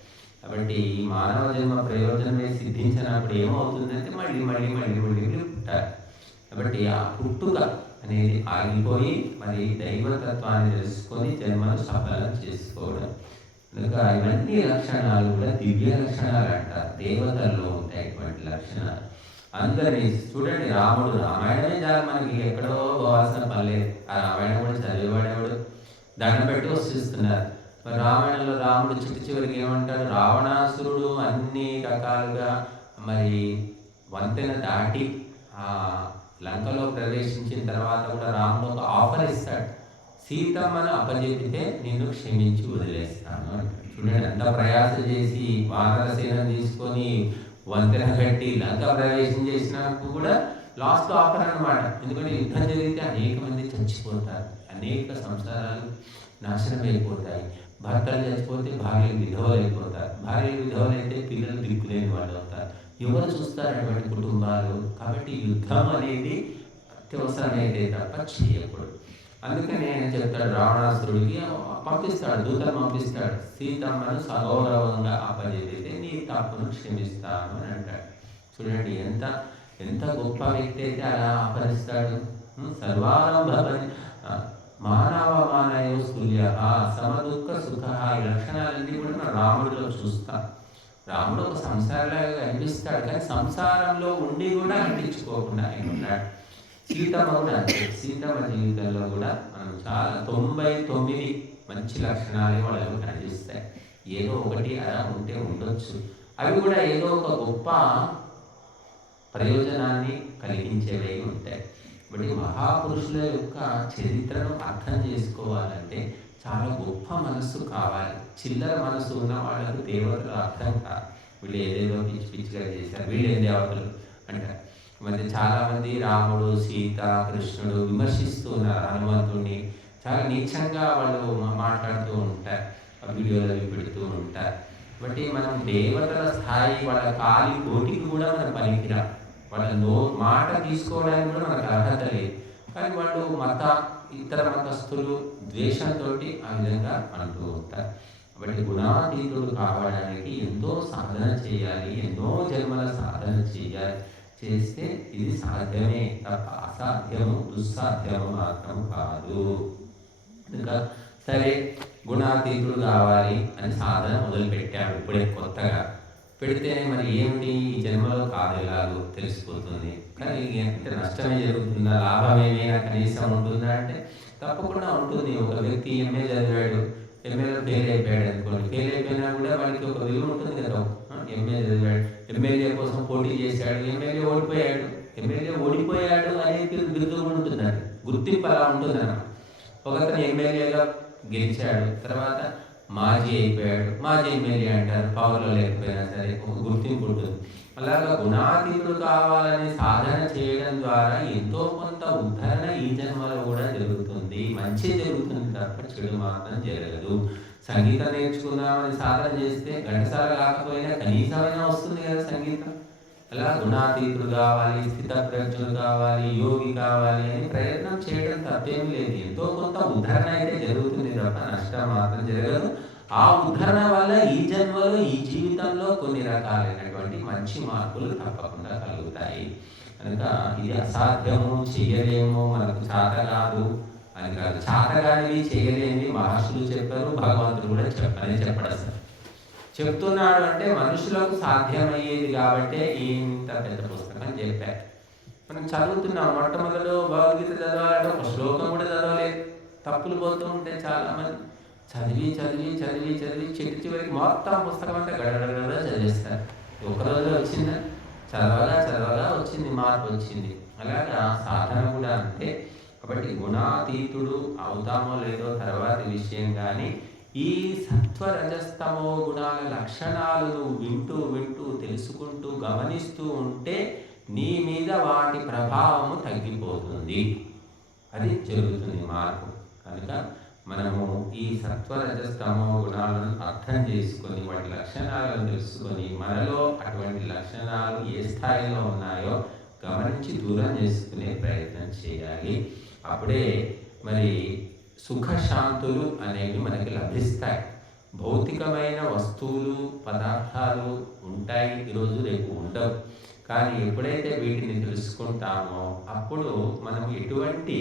కాబట్టి ఈ మానవ జన్మ ప్రయోజనమే సిద్ధించినప్పుడు ఏమవుతుందంటే మళ్ళీ మళ్ళీ మళ్ళీ మళ్ళీ పుట్టారు. కాబట్టి ఆ పుట్టుక అనేది ఆగిపోయి మరి దైవతత్వాన్ని తెలుసుకొని జన్మను సఫలం చేసుకోవడం. కనుక ఇవన్నీ లక్షణాలు కూడా దివ్య లక్షణాలు అంటారు. దేవతల్లో ఉంటాయి ఇటువంటి లక్షణాలు. అందరినీ చూడండి, రాముడు, రామాయణమే చాలు మనకి, ఎక్కడో పోవాల్సిన పర్లేదు. ఆ రామాయణం కూడా చదివేవాడేవాడు, దండం పెట్టి వస్తున్నారు. మరి రామాయణంలో రాముడు చివరికి ఏమంటాడు, రావణాసురుడు అన్ని రకాలుగా మరి వంతెన దాటి ఆ లంకలో ప్రవేశించిన తర్వాత కూడా రాముడు ఒక ఆఫర్ ఇస్తాడు, సీతమ్మను అప్పచెప్పితే నిన్ను క్షమించి వదిలేస్తాను అంటాడు. చూడండి, అంత ప్రయాస చేసి వానర సేనను తీసుకొని వంతెన కట్టి లంక ప్రవేశం చేసినప్పుడు కూడా లాస్ట్ ఆఫర్ అన్నమాట. ఎందుకంటే యుద్ధం జరిగితే అనేక మంది చచ్చిపోతారు, అనేక సంసారాలు నాశనం అయిపోతాయి. భర్తలు చచ్చిపోతే భార్యలు విధవలు అయిపోతారు, భార్యలు విధవలు అయితే పిల్లలు దిక్కులేని వాళ్ళు అవుతారు. ఎవరు చూస్తారు అటువంటి కుటుంబాలు? కాబట్టి యుద్ధం అనేది అత్యవసరమైతే తప్ప చేయకూడదు. అందుకని ఆయన చెప్తాడు, రావణాసురుడికి పంపిస్తాడు, దూతను పంపిస్తాడు, సీతమ్మను సగౌరవంగా అప్పచెప్పితే నీ తప్పును క్షమిస్తాను అని అంటాడు. చూడండి ఎంత ఎంత గొప్ప వ్యక్తి అయితే అలా అపహరిస్తాడు. సర్వారంభ మానవమానయో స్తుల్య సమదుఃఖ సుఖ, ఈ లక్షణాలన్నీ కూడా మనం రాముడిలో చూస్తాం. రాముడు ఒక సంసారంలాగా కనిపిస్తాడు, కానీ సంసారంలో ఉండి కూడా అంటించుకోకుండా ఆయన ఉన్నాడు. సీతమ్మ కూడా అంతే. సీతమ్మ జీవితంలో కూడా మనం చాలా 99 మంచి లక్షణాలు వాళ్ళలో కనిపిస్తాయి. ఏదో ఒకటి అలా ఉంటే ఉండొచ్చు, అవి కూడా ఏదో ఒక గొప్ప ప్రయోజనాన్ని కలిగించేవి ఉంటాయి. కాబట్టి మహాపురుషుల యొక్క చరిత్రను అర్థం చేసుకోవాలంటే చాలా గొప్ప మనస్సు కావాలి. చిల్లర మనస్సు ఉన్న వాళ్ళకు దేవతలు అర్థం కాదు. వీళ్ళు ఏదేదో పిచ్చి పిచ్చిగా చేశారు, వీళ్ళు ఏ దేవతలు అంటారు. మరి చాలామంది రాముడు, సీత, కృష్ణుడు విమర్శిస్తూ ఉన్నారు హనుమంతుడిని. చాలా నీచంగా వాళ్ళు మాట్లాడుతూ ఉంటారు, వీడియోలు పెడుతూ ఉంటారు. కాబట్టి మనం దేవతల స్థాయి వాళ్ళ కాలి కోటికి కూడా మనం పనికిరాం. వాళ్ళ మాట తీసుకోవడానికి కూడా మనకు అర్హత లేదు. కానీ వాళ్ళు ఇతర మతస్థులు ద్వేషంతో ఆ విధంగా అంటూ ఉంటారు. కాబట్టి గుణాతీతుడు కావడానికి ఎంతో సాధన చేయాలి, ఎన్నో జన్మల సాధన చేయాలి. చేస్తే ఇది సాధ్యమే తప్ప అసాధ్యము, దుస్సాధ్యము మాత్రం కాదు. ఇంకా సరే, గుణాతీతుడు కావాలి అని సాధన మొదలు పెట్టాడు ఇప్పుడే కొత్తగా. పెడితే మరి ఏమిటి ఈ జన్మలో కాదు ఎలాగో తెలిసిపోతుంది. కానీ ఎంత నష్టమే జరుగుతుందా, లాభం ఏమైనా కనీసం ఉంటుందా అంటే తప్పకుండా ఉంటుంది. ఒక వ్యక్తి ఎంఏ చదివాడు, ఎంఏలో ఫెయిల్ అయిపోయాడు అనుకోండి, ఫెయిల్ అయిపోయినా కూడా వాడికి ఒక విలువ ఉంటుంది కదా. ఎంఏ చదివాడు, ఎమ్మెల్యే కోసం పోటీ చేశాడు, ఎమ్మెల్యే ఓడిపోయాడు అనేది బిరుదు ఉంటుందండి, గుర్తింపు అలా ఉంటుందన్నమాట. ఒకతను ఎమ్మెల్యేగా గెలిచాడు, తర్వాత మాజీ అయిపోయాడు, మాజీ ఎమ్మెల్యే అంటారు, పవర్లో లేకపోయినా సరే ఒక గుర్తింపు ఉంటుంది. అలాగా గుణాతీతుడు కావాలని సాధన చేయడం ద్వారా ఎంతో కొంత ఉద్ధరణ ఈ జన్మలో కూడా జరుగుతుంది, మంచి జరుగుతుంది తప్ప చెడు మాత్రం జరగదు. సంగీతం నేర్చుకుందామని సాధన చేస్తే గంటసాల కాకపోయినా కనీసమైనా వస్తుంది కదా సంగీతం. అలా గుణాతీతుడు కావాలి, స్థితప్రజ్ఞుడు కావాలి, యోగి కావాలి అని ప్రయత్నం చేయడం తప్పేమీ లేదు. ఎంతో కొంత ఉద్ధరణ అయితే జరుగుతుంది తప్ప నష్టం మాత్రం జరగదు. ఆ ఉద్ధరణ వల్ల ఈ జన్మలో, ఈ జీవితంలో కొన్ని రకాలైనటువంటి మంచి మార్పులు తప్పకుండా కలుగుతాయి. కనుక ఇది అసాధ్యము, చేయలేము, మనకు చేత కాదు అని కాదు. చేతగానివి చేయలేని మహర్షులు చెప్పారు, భగవంతుడు కూడా చెప్పడం చెప్తున్నాడు అంటే మనుషులకు సాధ్యమయ్యేది కాబట్టి ఇంత పెద్ద పుస్తకం చెప్పారు. మనం చదువుతున్నాం, మొట్టమొదలు భగవద్గీత చదవాలంటే ఒక శ్లోకం కూడా చదవలేదు, తప్పులు పోతూ ఉంటే చాలా మంది చదివి చదివి చదివి చదివి చివరికి మొత్తం పుస్తకం అంటే గడగడగా చదివేస్తారు. ఒక రోజులో వచ్చిందా? చదవగా వచ్చింది, మార్పు వచ్చింది. అలాగా సాధన కూడా అంతే. కాబట్టి గుణాతీతుడు అవుతామో లేదో తర్వాతి విషయం, కానీ ఈ సత్వరజస్తమో గుణాల లక్షణాలను వింటూ వింటూ తెలుసుకుంటూ గమనిస్తూ ఉంటే నీ మీద వాటి ప్రభావము తగ్గిపోతుంది, అది జరుగుతుంది మార్పు. కనుక మనము ఈ సత్వరజస్తమో గుణాలను అర్థం చేసుకొని వాటి లక్షణాలను తెలుసుకొని మనలో అటువంటి లక్షణాలు ఏ స్థాయిలో ఉన్నాయో గమనించి దూరం చేసుకునే ప్రయత్నం చేయాలి. అప్పుడే మరి సుఖశాంతులు అనేవి మనకి లభిస్తాయి. భౌతికమైన వస్తువులు, పదార్థాలు ఉంటాయి ఈరోజు, రేపు ఉండవు. కానీ ఎప్పుడైతే వీటిని తెలుసుకుంటామో అప్పుడు మనం ఎటువంటి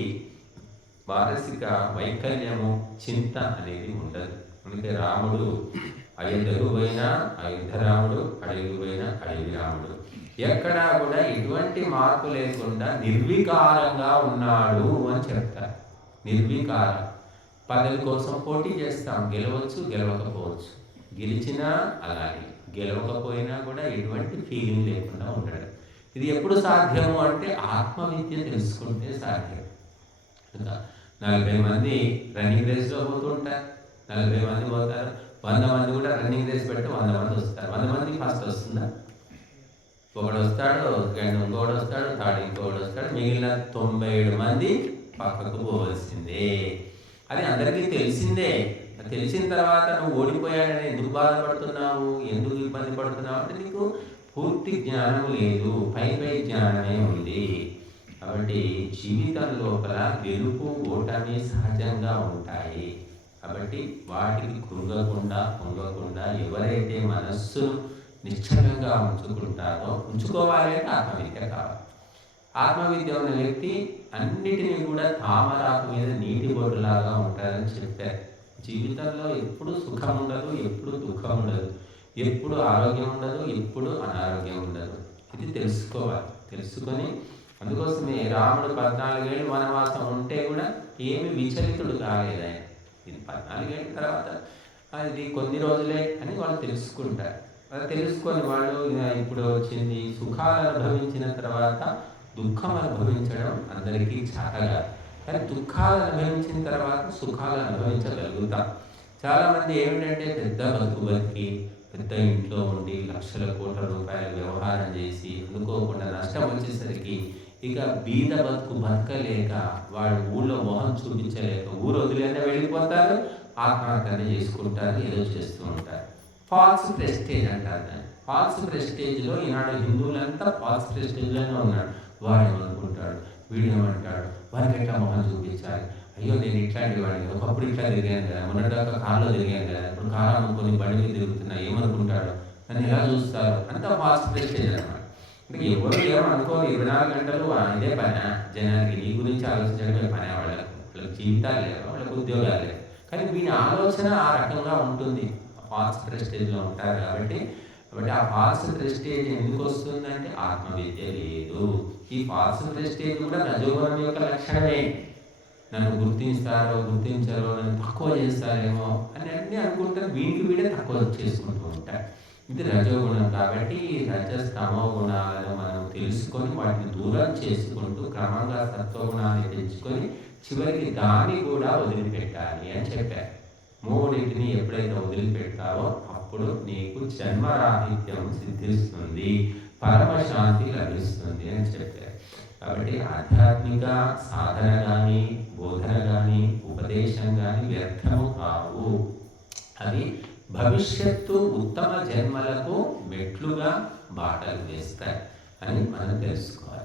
మానసిక వైకల్యము, చింత అనేది ఉండదు. అందుకే రాముడు అయోధ్యకు పోయినా అయోధ్య రాముడు, అడవికి పోయినా అడవి రాముడు. ఎక్కడా కూడా ఎటువంటి మార్పు లేకుండా నిర్వికారంగా ఉన్నాడు అని చెప్తారు. నిర్వికారం. పదవి కోసం పోటీ చేస్తాం, గెలవచ్చు, గెలవకపోవచ్చు. గెలిచినా అలాగే, గెలవకపోయినా కూడా ఎటువంటి ఫీలింగ్ లేకుండా ఉండడం. ఇది ఎప్పుడు సాధ్యము అంటే ఆత్మవిద్య తెలుసుకుంటే సాధ్యం. 40 మంది రన్నింగ్ రేస్లో పోతుంటారు, 40 మంది పోతారు, 100 మంది కూడా రన్నింగ్ రేస్ పెడితే 100 మంది వస్తారు. 100 మంది ఫస్ట్ వస్తుందా? ఒకడు వస్తాడు, ఇంకోడు వస్తాడు, థర్డ్ ఇంకోడు వస్తాడు, మిగిలిన 97 మంది పక్కకు పోవలసిందే. అది అందరికీ తెలిసిందే. తెలిసిన తర్వాత నువ్వు ఓడిపోయాడని ఎందుకు బాధపడుతున్నావు, ఎందుకు ఇబ్బంది పడుతున్నావు అంటే నీకు పూర్తి జ్ఞానం లేదు, పై జ్ఞానమే ఉంది. కాబట్టి జీవితం లోపల గెలుపు ఓటమి సహజంగా ఉంటాయి. కాబట్టి వాటికి పొంగకుండా ఎవరైతే మనస్సును నిశ్చలంగా ఉంచుకోవాలి అంటే ఆత్మవిద్య కావాలి. ఆత్మవిద్య ఉన్న వ్యక్తి అన్నిటినీ కూడా తామరాకు మీద నీటి బొట్టులాగా ఉంటారని చెప్పారు. జీవితంలో ఎప్పుడు సుఖం ఉండదు, ఎప్పుడు దుఃఖం ఉండదు, ఎప్పుడు ఆరోగ్యం ఉండదు, ఎప్పుడు అనారోగ్యం ఉండదు. ఇది తెలుసుకొని అందుకోసమే రాముడు 14 ఏళ్ళు వనవాసం ఉంటే కూడా ఏమి విచలితుడు కాలేదు ఆయన. ఇది 14 ఏళ్ళ తర్వాత ఇది కొన్ని రోజులే అని వాళ్ళు తెలుసుకుంటారు. అలా తెలుసుకొని వాళ్ళు ఇప్పుడు వచ్చింది సుఖాలు అనుభవించిన తర్వాత దుఃఖం అనుభవించడం అందరికీ చాతగా, కానీ దుఃఖాలు అనుభవించిన తర్వాత సుఖాలు అనుభవించగలుగుతాం. చాలామంది ఏమిటంటే పెద్ద బతికి పెద్ద ఇంట్లో ఉండి లక్షల కోట్ల రూపాయల వ్యవహారం చేసి అనుకోకుండా నష్టం వచ్చేసరికి ఇక బీద బతకలేక వాడు ఊళ్ళో మొహం చూపించలేక ఊరు వదిలేనే వెళ్ళిపోతారు, ఆత్మహత్య చేసుకుంటారు, ఏదో చేస్తూ ఉంటారు. ఫాల్స్ ప్రెస్టేజ్ అంటారు దాన్ని. ఫాల్స్ ప్రెస్టేజ్లో ఈనాడు హిందువులంతా ఫాల్స్ ప్రెస్టేజ్లోనే ఉన్నాడు. వాడు ఏమనుకుంటాడు, వీడు ఏమంటాడు, వారికి ఎట్లా మొహం చూపించాలి, అయ్యో నేను ఇట్లాంటి వాడిని, ఒకప్పుడు ఇట్లా తిరిగాను కదా, మొన్నటిదాకా కార్లో తిరిగాను కదా, ఇప్పుడు కారు అమ్ముకొని బండి మీద తిరుగుతున్నా, ఏమనుకుంటాడు, నన్ను ఎలా చూస్తారు, అంతా ఫాల్స్ ప్రెస్టేజ్ అనమాట. అంటే ఎవరు ఏమనుకోరు, 24 గంటలు ఇదే పని జనానికి, నీ గురించి ఆలోచించడమే పని. వాళ్ళకి జీవితాలు లేవు, వాళ్ళకి ఉద్యోగాలు లేవు, కానీ వీని ఆలోచన ఆ రకంగా ఉంటుంది. ఫాల్స్ ప్రెస్టేజ్లో ఉంటారు కాబట్టి ఆ ఫాల్స్ ప్రెస్టేజ్ ఎందుకు వస్తుందంటే ఆత్మవిద్య లేదు. ఈ ఫాల్స్ ప్రెస్టేజ్ కూడా రజోగుణం యొక్క లక్షణమే. నన్ను గుర్తించరో, నన్ను తక్కువ చేస్తారేమో అని అన్నీ అనుకుంటారు. వీడే తక్కువ చేసుకుంటూ ఉంటారు. ఇది రజోగుణం. కాబట్టి రజస్తమో గుణాలను మనం తెలుసుకొని వాటిని దూరం చేసుకుంటూ క్రమంగా సత్వగుణాన్ని పెంచుకొని చివరికి దాన్ని కూడా వదిలిపెట్టాలి అని చెప్పారు. మూడింటిని ఎప్పుడైతే వదిలిపెట్టావో అప్పుడు నీకు జన్మరాహిత్యం సిద్ధిస్తుంది, పరమశాంతి లభిస్తుంది అని చెప్పారు. కాబట్టి ఆధ్యాత్మిక సాధన కానీ బోధన కానీ ఉపదేశం కానీ వ్యర్థము కావు. అవి భవిష్యత్తు ఉత్తమ జన్మలకు మెట్లుగా బాటలు వేస్తాయి అని మనం తెలుసుకోవాలి.